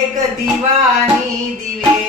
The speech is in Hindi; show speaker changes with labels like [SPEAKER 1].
[SPEAKER 1] एक दिवानी दिवे